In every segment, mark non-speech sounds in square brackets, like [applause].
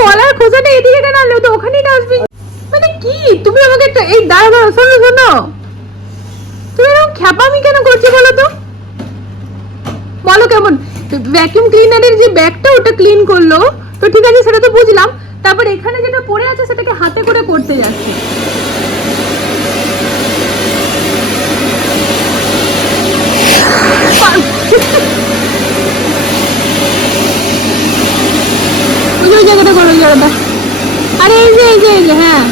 কলার খোসাটা এদিকে কেন আনলে? তো ওখানেই ডাস্টবিন মানে কি? তুমি আমাকে একটা এই দাঁড়া দাঁড়া শোনো শোনো। তুমি এরকম খ্যাপামি কেন করছ বলো তো? বলো কেমন? ভ্যাকিউম ক্লিনারের যে ব্যাগটা ওটা ক্লিন করল। তো ঠিক আছে, সেটা তো বুঝলাম। তারপর এখানে যেটা পড়ে আছে, সেটাকে হাতে করে করতে যাচ্ছে ওই যে ওই জায়গাটা করো ওই জায়গাটা আরে এই যে হ্যাঁ।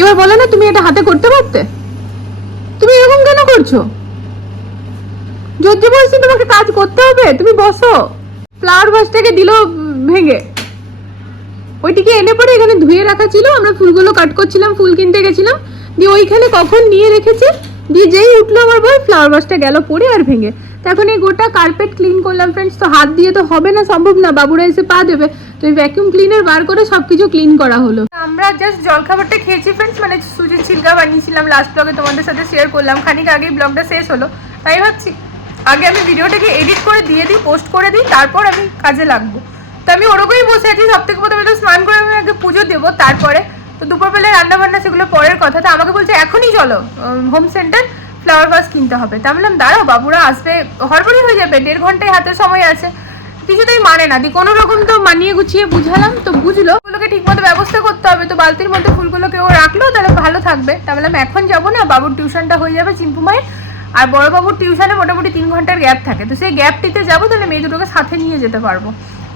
এবার বলো না, তুমি এটা হাতে করতে পারতে? তুমি এরকম কেন করছ? যদি বলছি তোমাকে কাজ করতে হবে, তুমি বসো। ফ্লাওয়ার ভাসটাকে দিল ভেঙে। ওইটিকে এনে পরে এখানে ধুয়ে রাখা ছিল, আমরা ফুলগুলো কাট করছিলাম, ফুল কিনতে গেছিলাম। দিয়ে ওইখানে কখন নিয়ে রেখেছে? দিয়ে যেই উঠল আমার বল ফ্লাওয়ার ভাসটা গেল পড়ে আর ভেঙে। তো এখন এই গোটা কার্পেট ক্লিন করলাম ফ্রেন্ডস তো হাত দিয়ে তো হবে না, সম্ভব না, বাবুরা এসে পা দেবে। তো এই ভ্যাকিউম ক্লিনার বার করে সবকিছু ক্লিন করা হলো। আমরা জাস্ট জলখাবারটা খেয়েছি ফ্রেন্ডস মানে সুজির ছিলকা বানিয়েছিলাম লাস্ট ব্লগে তোমাদের সাথে শেয়ার করলাম, খানিক আগেই ব্লগটা শেষ হলো। তাই ভাবছি, আগে আমি ভিডিওটাকে এডিট করে দিয়ে দিই পোস্ট করে দিই, তারপর আমি কাজে লাগবো। তো আমি ওরকমই বসে আছি সব থেকে প্রথমে তো স্নান করে আমি আগে পুজো দেবো, তারপরে তো দুপুরবেলায় রান্না বান্না সেগুলো পরের কথা। তো আমাকে বলছে, এখনই চলো হোম সেন্টার ফ্লাওয়ার ভাস কিনতে হবে। তা বললাম, দাঁড়াও বাবুরা, আসবে, হড়বড়ি হয়ে যাবে, দেড় ঘন্টায় হাতে সময় আছে। কিছুতেই মানে না, দি, কোনো রকম তো মানিয়ে গুছিয়ে বুঝালাম, তো বুঝলো। ওগুলোকে ঠিক মতো ব্যবস্থা করতে হবে, তো বালতির মধ্যে ফুলগুলোকে ও রাখল, তাহলে ভালো থাকবে। তা বললাম, এখন যাব না, বাবুর টিউশনটা হয়ে যাবে চিম্পু মায়ের। আর বড় বাবুর টিউশনে মোটামুটি তিন ঘণ্টার গ্যাপ থাকে। তো সেই গ্যাপটিতে যাব, তাহলে মেয়ে দুটোকে সাথে নিয়ে যেতে পারব।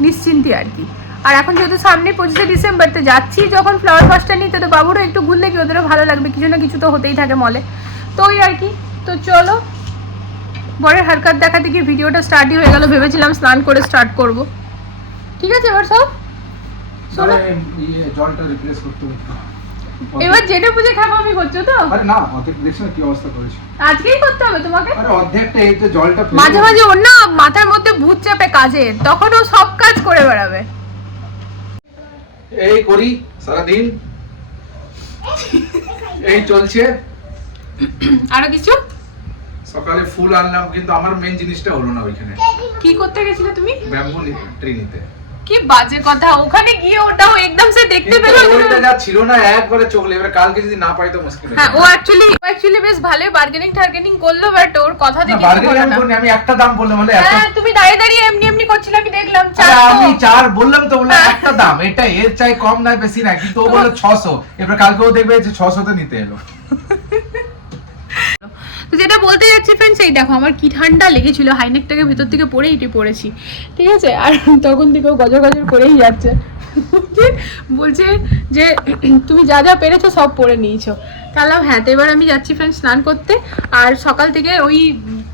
নিশ্চিন্তে আর কি। আর এখন যেহেতু সামনে পঁচিশে ডিসেম্বর তো যাচ্ছি যখন ফ্লাওয়ার ফাস্টটা নিতে তো বাবুরও একটু ঘুরলে কি ওদেরও ভালো লাগবে? কিছু না কিছু তো হতেই থাকে মলে তো ওই আর কি তো চলো। বরের হারকাত দেখাতে গিয়ে ভিডিওটা স্টার্টই হয়ে গেল ভেবেছিলাম স্নান করে স্টার্ট করব। ঠিক আছে এবার সব? ইয়ে জলটা রিপ্লেস করতে এবার জেনে বুঝে খাব আমি করছ তো? আরে না অর্ধেক দেখছি কি অবস্থা করেছে? আজকেই করতে হবে তোমাকে? আরে অর্ধেকটা এই তো জলটা মাঝে মাঝে ওর না মাথার মধ্যে ভূত চাপে কাজের তখন ও সব কাজ করে বেড়াবে। এই করি সারাদিন। এই চলছে। আরও কিছু? সকালে ফুল আনলাম কিন্তু আমার মেন জিনিসটা হলো না ওইখানে। কি করতে গেছিলে তুমি? ব্যাম্বু ট্রি নিতে। কি বাজে কথা ওখানে গিয়ে ওটাও একদম সে দেখতে পেল ওইটা যা ছিল না একবারে চোখলে এবার কালকে যদি না পাই তো মুশকিল হ্যাঁ ও। অ্যাকচুয়ালি অ্যাকচুয়ালি বেশ ভালোই বার্গেনিং টার্গেনিং করল বাট ওর কথা না, দিয়ে কিছু bargaining আমি না। আমি একটা দাম বললাম বলে এত হ্যাঁ তুমি দাঁড়িয়ে দাঁড়িয়ে এমনি এমনি করছিলে আমি। আমি চার বললাম তো বললাম। একটা দাম এটা এর চাই কম না বেশি না কিন্তু ও বলল ছশো। এবার কালকে ও দেখবে যে ছশো তো নিতে এলো। তো যেটা বলতে যাচ্ছি ফ্রেন্ডস এই দেখো আমার কি ঠান্ডা লেগেছিল হাইনেকটাকে ভেতর থেকে পরে এটি পড়েছি ঠিক আছে? আর তখন থেকে ও গজর গজর করেই যাচ্ছে। বলছে- বলছে যে তুমি যা যা পেরেছ সব পরে নিয়েছো। তাহলে হ্যাঁ তো এবার আমি যাচ্ছি ফ্রেন্ড স্নান করতে আর সকাল থেকে ওই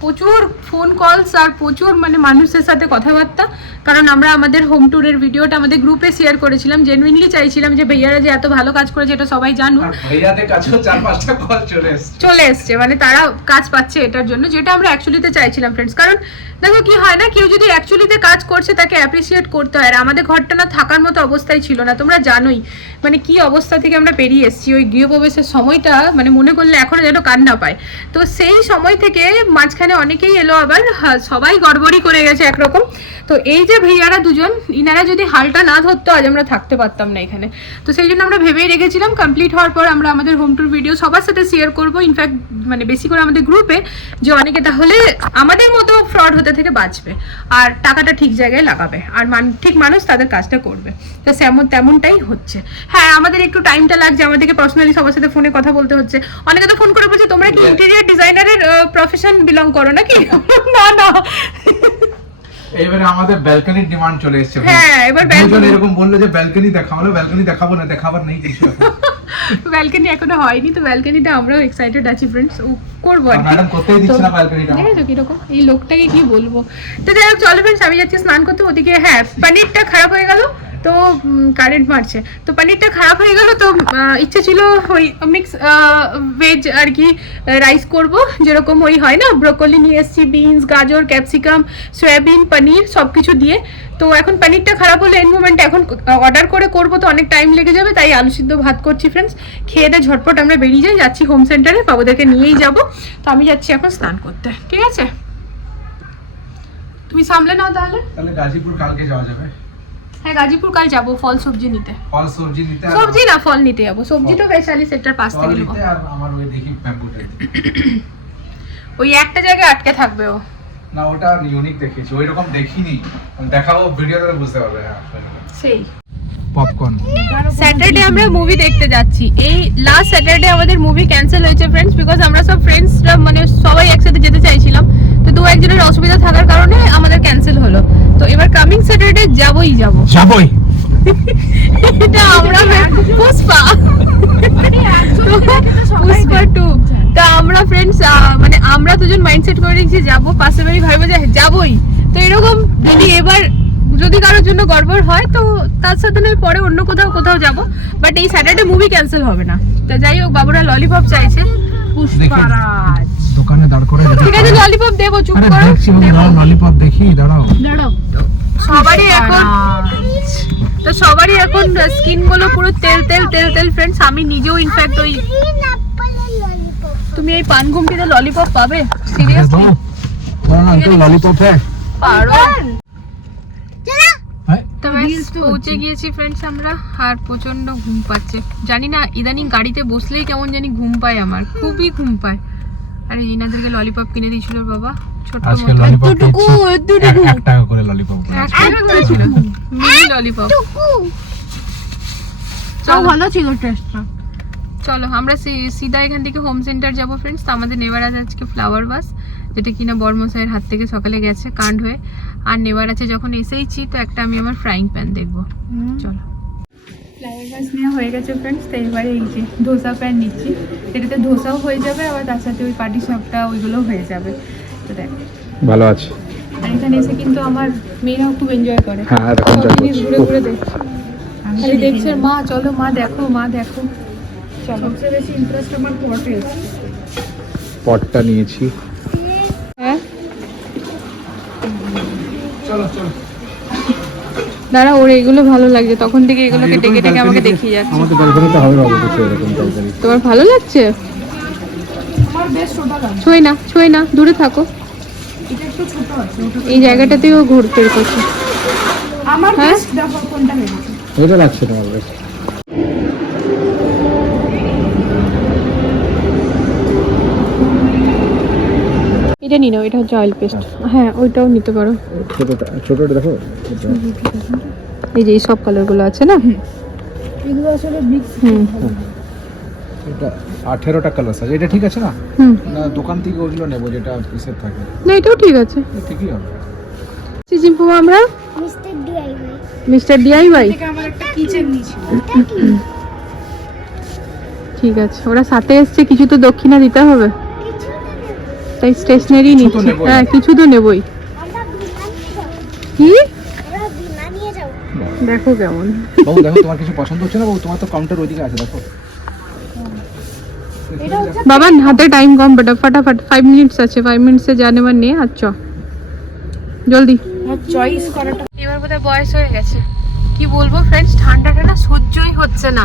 প্রচুর ফোন কলস আর প্রচুর মানে মানুষের সাথে কথাবার্তা। কারণ আমরা আমাদের হোম ট্যুরের ভিডিওটা আমাদের গ্রুপে শেয়ার করেছিলাম। জেনুইনলি চাইছিলাম যে ভাইয়ারা যে এত ভালো কাজ করেছে এটা সবাই জানুক। ভাইয়াদের কাছেও চার পাঁচটা কল চলে এসছে। চলে এসছে মানে তারা কাজ পাচ্ছে এটার জন্য যেটা আমরা অ্যাকচুয়ালিতে চাইছিলাম ফ্রেন্ডস কারণ দেখো কি হয় না কেউ যদি অ্যাকচুয়ালিতে কাজ করছে তাকে অ্যাপ্রিসিয়েট করতে হয়। আর আমাদের ঘরটা না থাকার মতো অবস্থায় ছিল না তোমরা জানোই। মানে কি অবস্থা থেকে আমরা পেরিয়ে এসেছি ওই গৃহপ্রবেশের সময়টা মানে মনে করলে এখনও যেন কান্না পায়। তো সেই সময় থেকে মাঝখানে অনেকেই এলো আবার সবাই গড়বড়ি করে গেছে একরকম। তো এই যে ভাইয়ারা দুজন ইনারা যদি হালটা না ধরতো আজ আমরা থাকতে পারতাম না এখানে। তো সেই জন্য আমরা ভেবেই রেখেছিলাম কমপ্লিট হওয়ার পর আমরা আমাদের হোম ট্যুর ভিডিও সবার সাথে শেয়ার করব। ইনফ্যাক্ট মানে বেশি করে আমাদের গ্রুপে যে অনেকে তাহলে আমাদের মতো ফ্রড হতে থেকে বাঁচবে আর টাকাটা ঠিক জায়গায় লাগাবে আর মান ঠিক মানুষ তাদের কাজটা করবে। তো তেমন তেমনটাই হচ্ছে। হ্যাঁ আমাদের একটু টাইমটা লাগছে আমাদেরকে পার্সোনালি সবার সাথে ফোনে কথা বলতে হচ্ছে। অনেকে তো ফোন করে বলছে তোমরা কি ইন্টেরিয়ার ডিজাইনারের প্রফেশন বিলং করো নাকি? না না। এবারে আমাদের ব্যালকনির ডিমান্ড চলে এসেছে হ্যাঁ, এবার দুজন এরকম বলল যে ব্যালকনি দেখাবো ব্যালকনি দেখাবো না দেখাবার নেই কিছু ব্যালকনি এখনও হয়নি তো ব্যালকনিটা আমরাও এক্সাইটেড আছি ফ্রেন্ডস করব আর কি। ম্যাডাম করতেই দিচ্ছে না ব্যালকনিটা দেখেছ কীরকম? এই লোকটাকে কি বলব? তো যাই হোক চলো ফ্রেন্ডস আমি যাচ্ছি স্নান করতে। ওদিকে হ্যাঁ পনিরটা খারাপ হয়ে গেল। তো কারেন্ট মারছে তো পনিরটা খারাপ হয়ে গেল, তো ইচ্ছে ছিল ওই মিক্স ভেজ আর কি রাইস করব। যেরকম ওই হয় না ব্রোকলি নিয়ে এসেছি বিনস গাজর ক্যাপসিকাম সয়াবিন পনির সব কিছু দিয়ে। তো এখন পনিরটা খারাপ হলে এন মোমেন্ট এখন অর্ডার করে করব তো অনেক টাইম লেগে যাবে, তাই আলু সিদ্ধ ভাত করছি ফ্রেন্ডস খেয়ে দিয়ে ঝটপট আমরা বেরিয়ে যাই, যাচ্ছি হোম সেন্টারে বাবুদেরকে নিয়েই যাব। তো আমি যাচ্ছি এখন স্নান করতে, ঠিক আছে? তুমি সামলে নাও তাহলে। তাহলে গাজীপুর কালকে যাওয়া যাবে। হ্যাঁ গাজীপুর কাল যাব ফল সবজি নিতে। ফল সবজি নিতে সবজি না ফল নিতে যাব। সবজি তো বৈশালী সেক্টর পাঁচ ফল থেকে নেব। আমার ওই দেখি ব্যাম্বুটা [coughs] ওই একটা জায়গায় আটকে থাকবে ও। না ওটা ইউনিক দেখেছি। ওই রকম দেখিনি। দেখাবো ভিডিওতে বুঝতে পারবে হ্যাঁ সেই। পপকর্ন স্যাটারডে আমরা মুভি দেখতে যাচ্ছি। এই লাস্ট স্যাটারডে আমাদের মুভি ক্যান্সেল হয়েছে ফ্রেন্ডস বিকজ আমরা সব ফ্রেন্ডসরা মানে সবাই একসাথে যেতে চাইছিলাম। তো দু একজনের অসুবিধা থাকার কারণে আমাদের ক্যান্সেল হলো। তো এবার কামিং স্যাটারডে যাবই যাব। যাবই। এটা আমরা পুষ্পা। পুষ্পা টু। তা আমরা ফ্রেন্ডস মানে আমরা দুজন মাইন্ডসেট করে নিয়েছি যাব পাশে বাড়ি ভাইবো যে যাবোই। তো এরকম যদি এবার যদি কারোর জন্য গড়বড় হয় তো তার সাথে নয় পরে অন্য কোথাও কোথাও যাব। বাট এই স্যাটারডে মুভি ক্যান্সেল হবে না। তা যাই হোক বাবুরা ললিপপ চাইছে। পুষ্পারাজ দোকানে দাঁড় করে ঠিক আছে ললিপপ দেবো চুপ আরে করো। দাঁড়াও ললিপপ দেখি দাঁড়াও। দাঁড়াও। সবারই এখন তো সবারই এখন স্কিনগুলো পুরো তেল তেল তেল তেল ফ্রেন্ডস আমি নিজেও ইনফ্যাক্ট ওই তুমি এই পান ঘুমটিতে ললিপপ পাবে? সিরিয়াসলি আঙ্কেল ললিপপ হ্যাঁ। পারো। হ্যাঁ। পৌঁছে গিয়েছি ফ্রেন্ডস আমরা আর প্রচণ্ড ঘুম পাচ্ছে। জানি না ইদানিং গাড়িতে বসলেই কেমন জানি ঘুম পায় আমার খুবই ঘুম পায়। আরে ইনাদেরকে ললিপপ কিনে দিয়েছিল বাবা মতো। এতটুকু এতটুকু। এক টাকা করে ললিপপ টাকা করে ছিল। মিনি ললিপপ তাও ভালো ছিল টেস্টটা চলো আমরা সি- সিধা এখান থেকে হোম সেন্টার যাব ফ্রেন্ডস তো আমাদের নেবার আছে আজকে ফ্লাওয়ার বাস যেটা কিনা বর্মশাইয়ের হাত থেকে সকালে গেছে কাণ্ড হয়ে। আর নেবার আছে যখন এসেইছি তো একটা আমি আমার ফ্রাইং প্যান দেখব। চলো। ফ্লাওয়ার বাস নেওয়া হয়ে গেছে ফ্রেন্ডস তো এবারে এই যে ধোসা প্যান নিচ্ছি। এটাতে ধোসাও হয়ে যাবে আবার তার সাথে ওই পাটি সাপটা ওইগুলো হয়ে যাবে। তো দেখ। ভালো আছে। আর এখানে এসে কিন্তু আমার মেয়েরাও খুব এনজয় করে। হ্যাঁ, জিনিস ঘুরে ঘুরে দেখছে। খালি দেখছে মা চলো মা দেখো মা দেখো। চলো। সবচেয়ে বেশি ইন্টারেস্ট আমার পটে পটটা নিয়েছি। হ্যাঁ? চলো চলো। দাঁড়া ওর এগুলো ভালো লাগছে। তখন থেকে এগুলোকে ডেকে ডেকে আমাকে দেখিয়ে যাচ্ছে। আমাদের ব্যালকনিতে হবে বাবু কিছু এরকম তরকারি তোমার ভালো লাগছে? ছুঁই না ছুঁই না দূরে থাকো। এটা একটু ছোট আছে ওটা এই জায়গাটাতেও ঘুরতে করছে আমার হ্যাঁ? এটা লাগছে তোমার এটা নিয়ে নাও এটা হচ্ছে অয়েল পেস্ট হ্যাঁ ওইটাও নিতে পারো। ছোটটা ছোটটা দেখো। এই যে এই সব কালারগুলো আছে না? এগুলো আসলে মিক্স হুম। এটা আঠেরোটা কালার আছে এটা ঠিক আছে না? হুম। না দোকান থেকে ওইগুলো নেব যেটা পিসের থাকে। না এটাও ঠিক আছে। ঠিকই হবে। সিজিম্পু আমরা? মিস্টার ডিআইওয়াই থেকে আমার একটা কিচেন নিয়েছিল। ঠিক আছে। ওরা সাথে এসছে কিছু তো দক্ষিণা দিতে হবে। তাই স্টেশনারি নিচ্ছি। হ্যাঁ কিছু তো নেবই। কি? দেখো কেমন। বাবু দেখো তোমার কিছু পছন্দ হচ্ছে না? বাবু তোমার তো কাউন্টার ওইদিকে আছে দেখো। বাবা হাতে টাইম কম বেটা ফটাফট। ফাইভ মিনিটস আছে ফাইভ মিনিটসে যা নেবার নিয়ে আর চ। জলদি। চয়েস করাটা। এবার বোধহয় বয়স হয়ে গেছে। কি বলব ফ্রেন্ডস ঠান্ডাটা না সহ্যই হচ্ছে না।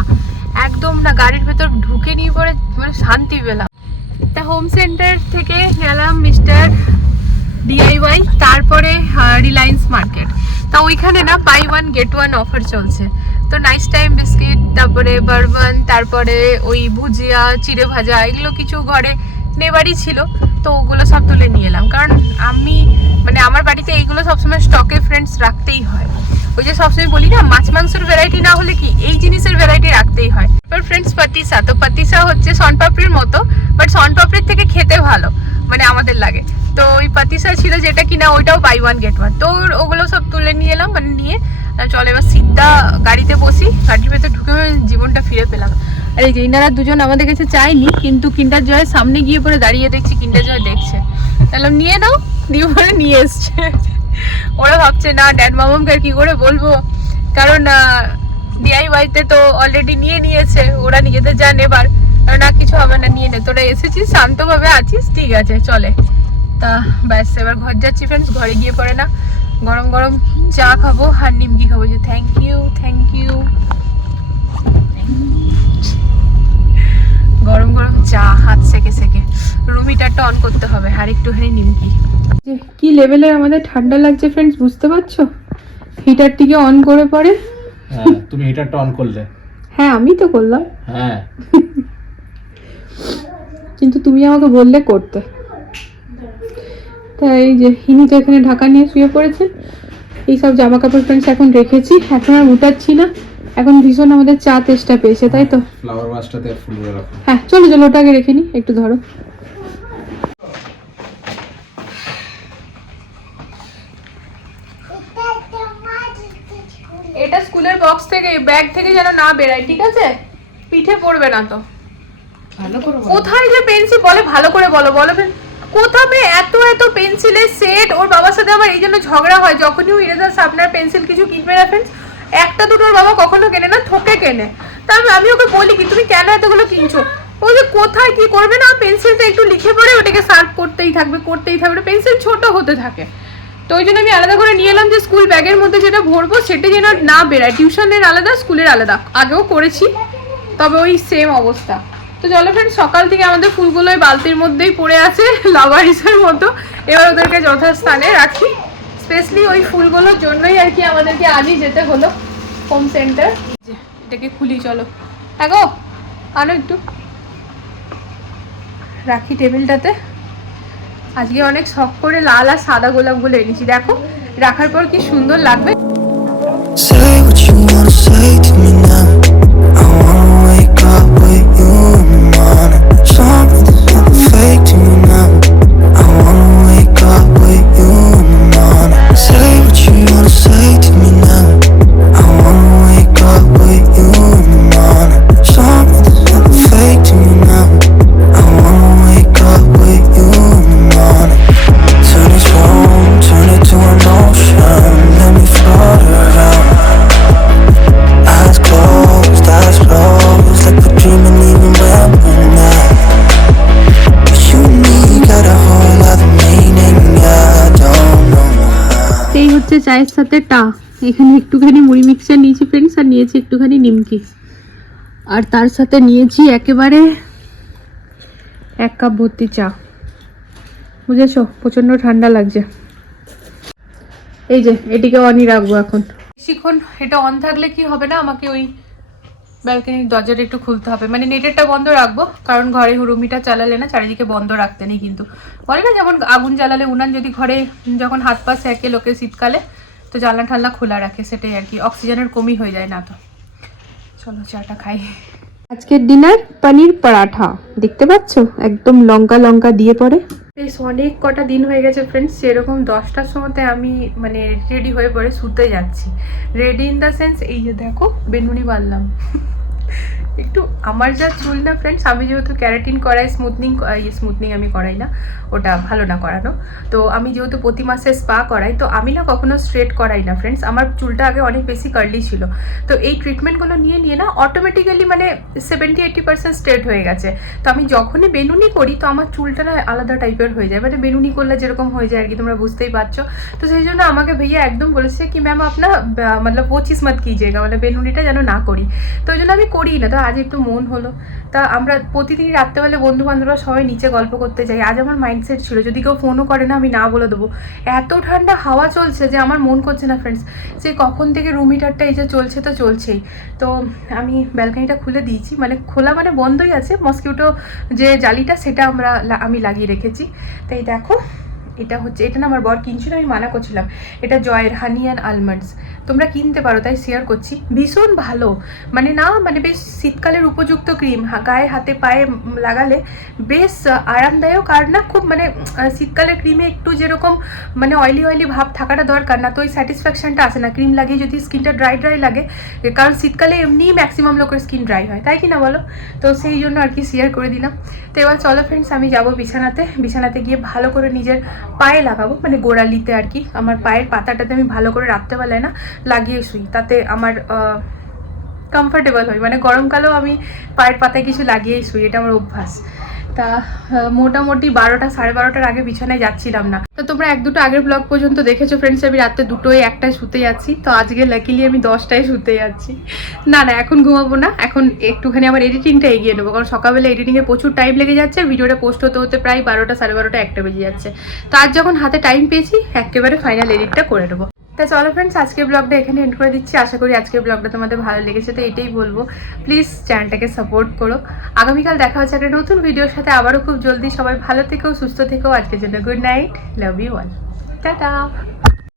একদম না গাড়ির ভেতর ঢুকে নিয়ে পরে মানে শান্তি পেলাম। হোম সেন্টার থেকে গেলাম মিস্টার ডিআইওয়াই তারপরে রিলায়েন্স মার্কেট তা ওইখানে না buy one get one offer চলছে। তো নাইস টাইম বিস্কিট তারপরে বারবান তারপরে ওই ভুজিয়া, চিড়ে ভাজা, এগুলো কিছু ঘরে নেবারই ছিল। তো ওগুলো সব তুলে নিয়ে এলাম। কারণ আমি মানে আমার বাড়িতে এইগুলো সবসময় স্টকে ফ্রেন্ডস রাখতেই হয়। ওই যে সবসময় বলি না, মাছ মাংসের ভ্যারাইটি না হলে কি, এই জিনিসের ভ্যারাইটি রাখতেই হয়। এবার ফ্রেন্ডস পাতিসা তো পাতিসা হচ্ছে সনপাপড়ির মতো বাট সনপাপড়ির থেকে খেতে ভালো মানে আমাদের লাগে। তো ওই পাতিসা ছিল যেটা কিনা, ওইটাও বাই ওয়ান গেট ওয়ান তো ওগুলো সব তুলে নিয়ে এলাম মানে নিয়ে চল এবার সিদ্ধা গাড়িতে বসি। গাড়ির ভেতর ঢুকে জীবনটা ফিরে পেলাম। আর এই যে ইনারা দুজন আমাদের কাছে চাইনি কিন্তু কিন্ডার জয়ের সামনে গিয়ে পরে দাঁড়িয়ে দেখছি কিন্ডার জয় দেখছে। তাহলে নিয়ে নাও দিয়ে পরে নিয়ে এসছে। ওরা ভাবছে, না ড্যাড মামামকে আর কি করে বলব? কারণ ডিআইওয়াইতে তো অলরেডি নিয়ে নিয়েছে, ওরা নিজেদের যা নেবার, না কিছু হবে না, নিয়ে নে। তোরা এসেছিস, শান্তভাবে আছিস? ঠিক আছে, চলে। তা ব্যাস, এবার ঘর যাচ্ছি ফ্রেন্ডস ঘরে গিয়ে পরে না, গরম গরম চা খাব আর নিমকি খাব। যে থ্যাংক ইউ থ্যাংক ইউ গরম গরম চা, হাত সেকে সেকে। রুম হিটারটা অন করতে হবে, আর একটুখানি নিমকি। কি লেভেলের আমাদের ঠান্ডা লাগছে ফ্রেন্ডস বুঝতে পারছ? হিটারটিকে অন করে পরে। তুমি হিটারটা অন করলে। হ্যাঁ আমি তো করলাম। হ্যাঁ। কিন্তু তুমি আমাকে বললে করতে। তাই এই যে হিনি তো এখানে ঢাকা নিয়ে শুয়ে পড়েছে। এই সব জামা কাপড় ফ্রেন্ডস এখন রেখেছি। এখন আর উঠাচ্ছি না। এখন ভীষণ আমাদের চা তেষ্টা পেয়েছে তাই তো? ফ্লাওয়ার ওয়াশটাতে ফুলগুলো রাখো। হ্যাঁ চলো চলো ওটাকে রেখে নি। একটু ধরো। এটা স্কুলের বক্স থেকে ব্যাগ থেকে যেন না বেরায় ঠিক আছে? পিঠে পড়বে না তো। কোথায় যে পেন্সিল বলে ভালো করে বলো বলো। কোথাবে এত এত পেন্সিলের সেট ওর বাবার সাথে আবার এই জন্য ঝগড়া হয় যখনই ও ইরেজার আপনার পেন্সিল কিছু কিনবে না ফ্রেন্ডস একটা দুটো ওর বাবা কখনো কেনে না থোকে কেনে। তা আমি- ওকে বলি কি তুমি কেন এতগুলো কিনছো? ও যে কোথায় কি করবে না পেন্সিলটা একটু লিখে পড়ে ওটাকে শার্প করতেই থাকবে করতেই থাকবে। পেন্সিল ছোট হতে থাকে। তো ওই জন্য আমি আলাদা করে নিয়ে এলাম যে স্কুল ব্যাগের মধ্যে যেটা ভরবো সেটা যেন না বেরায়। টিউশনের আলাদা স্কুলের আলাদা। আগেও করেছি, তবে ওই সেম অবস্থা। তো চলো ফ্রেন্ড সকাল থেকে আমাদের ফুলগুলো ওই বালতির মধ্যেই পড়ে আছে, লাভারিসের মতো। এবার ওদেরকে যথাস্থানে রাখি। স্পেশালি ওই ফুলগুলোর জন্যই আর কি আমাদেরকে আজই যেতে হলো হোম সেন্টার এটাকে খুলি, চলো। হ্যাঁ গো আনো একটু। রাখি টেবিলটাতে। আজকে অনেক শখ করে লাল আর সাদা গোলাপগুলো এনেছি, দেখো। রাখার পর কি সুন্দর লাগবে। Say চায়ের সাথে টা। এখানে একটুখানি মুড়ি মিক্সচার নিয়েছি ফ্রেন্ডস আর নিয়েছি একটুখানি নিমকি। আর তার সাথে নিয়েছি একেবারে এক কাপ ভর্তি চা। বুঝেছ? প্রচণ্ড ঠান্ডা লাগছে। এই যে, এটিকে অনই রাখব এখন। বেশিক্ষণ এটা অন থাকলে কি হবে না? আমাকে ওই ব্যালকনির দরজাটা একটু খুলতে হবে। মানে নেটেরটা বন্ধ রাখব, কারণ ঘরে হুরুমিটা চালালে না, চারিদিকে বন্ধ রাখতে নেই কিন্তু। বলে না, যেমন আগুন জ্বালালে উনান যদি ঘরে যখন হাত পা সেকে লোকে শীতকালে তো জানলা ঠাল্লা খোলা রাখে সেটাই আর কি। অক্সিজেনের কমই হয়ে যায় না তো। চলো চাটা খাই। আজকের ডিনার পনির পরাঠা। দেখতে পাচ্ছ? একদম লঙ্কা লঙ্কা দিয়ে পরে। বেশ অনেক কটা দিন হয়ে গেছে ফ্রেন্ডস সেরকম দশটার সময়তে আমি মানে রেডি হয়ে পরে শুতে যাচ্ছি। রেডি ইন দ্য সেন্স এই যে দেখো বেনুনি বাঁধলাম একটু আমার যা চুল না ফ্রেন্ডস আমি যেহেতু ক্যারাটিন করাই স্মুথনিং স্মুথনিং আমি করাই না। ওটা ভালো না করানো। তো আমি যেহেতু প্রতি মাসে স্পা করাই, তো আমি না কখনো স্ট্রেট করাই না ফ্রেন্ডস আমার চুলটা আগে অনেক বেশি কার্লি ছিল। তো এই ট্রিটমেন্টগুলো নিয়ে নিয়ে না অটোমেটিক্যালি মানে সেভেন্টি এইটি পার্সেন্ট স্ট্রেট হয়ে গেছে। তো আমি যখনই বেনুনি করি, তো আমার চুলটা না আলাদা টাইপের হয়ে যায়। মানে বেনুনি করলে যেরকম হয়ে যায় আর কি তোমরা বুঝতেই পারছ। তো সেই জন্য আমাকে ভাইয়া একদম বলেছে কি ম্যাম আপনার মতলব ও চিজ মত কিজিয়েগা মানে বেনুনিটা যেন না করি। তো ওই জন্য আমি করি না। তো আজ একটু মন হলো। তা আমরা প্রতিদিন রাত্রেবেলা বন্ধু বান্ধবরা সবাই নিচে গল্প করতে যাই। আজ আমার মাইন্ড মাইন্ডসেট ছিল। যদি কেউ ফোনও করে না, আমি না বলে দেবো। এত ঠান্ডা হাওয়া চলছে যে আমার মন করছে না ফ্রেন্ডস যে কখন থেকে রুম হিটারটা এই যে চলছে তো চলছেই। তো আমি ব্যালকানিটা খুলে দিয়েছি। মানে খোলা মানে বন্ধই আছে। মস্কিউটো যে জালিটা, সেটা আমরা আমি লাগিয়ে রেখেছি। তাই দেখো, এটা হচ্ছে, এটা না আমার বর কিনছিল, আমি মানা করছিলাম। এটা জয়ের হানি অ্যান্ড আলমন্ডস তোমরা কিনতে পারো, তাই শেয়ার করছি। ভীষণ ভালো। মানে না মানে বেশ শীতকালের উপযুক্ত ক্রিম গায়ে, হাতে, পায়ে লাগালে বেশ আরামদায়ক আর না খুব মানে শীতকালের ক্রিমে একটু যেরকম মানে অয়েলি অয়েলি ভাব থাকাটা দরকার না। তো ওই স্যাটিসফ্যাকশনটা আসে না। ক্রিম লাগিয়ে যদি স্কিনটা ড্রাই ড্রাই লাগে কারণ শীতকালে এমনিই ম্যাক্সিমাম লোকের স্কিন ড্রাই হয়, তাই কি না বলো? তো সেই জন্য আর কি শেয়ার করে দিলাম। তো এবার চলো ফ্রেন্ডস আমি যাব বিছানাতে। বিছানাতে গিয়ে ভালো করে নিজের পায়ে লাগাবো মানে গোড়ালিতে আর কি। আমার পায়ের পাতাটাতে আমি ভালো করে রাত্রেবেলায় না লাগিয়ে শুই তাতে আমার কমফোর্টেবল হই মানে গরমকালেও আমি পায়ের পাতায় কিছু লাগিয়েই শুই এটা আমার অভ্যাস। তা মোটামুটি বারোটা, সাড়ে বারোটার আগে বিছানায় যাচ্ছিলাম না। তো তোমরা এক দুটো আগের ব্লগ পর্যন্ত দেখেছ ফ্রেন্ডস আমি রাতে দুটোই একটায় শুতে যাচ্ছি। তো আজকে লাকিলি আমি দশটায় শুতে যাচ্ছি। না না, এখন ঘুমাবো না, এখন একটুখানি আমার এডিটিংটা এগিয়ে নেব, কারণ সকালবেলা এডিটিংয়ে প্রচুর টাইম লেগে যাচ্ছে, ভিডিওটা পোস্ট হতে হতে প্রায় বারোটা, সাড়ে বারোটা, একটা বেজে যাচ্ছে। তো আজ যখন হাতে টাইম পেয়েছি, একেবারে ফাইনাল এডিটটা করে নেব। তাই চলো ফ্রেন্ডস আজকের ব্লগটা এখানে এন্ড করে দিচ্ছি। আশা করি আজকের ব্লগটা তোমাদের ভালো লেগেছে, তো এটাই বলব। প্লিজ চ্যানেলটাকে সাপোর্ট করো। আগামীকাল দেখা হচ্ছে একটা নতুন ভিডিওর সাথে। আবারও খুব জলদি সবাই ভালো থেকেও সুস্থ থেকেও আজকের জন্য good night love you all tata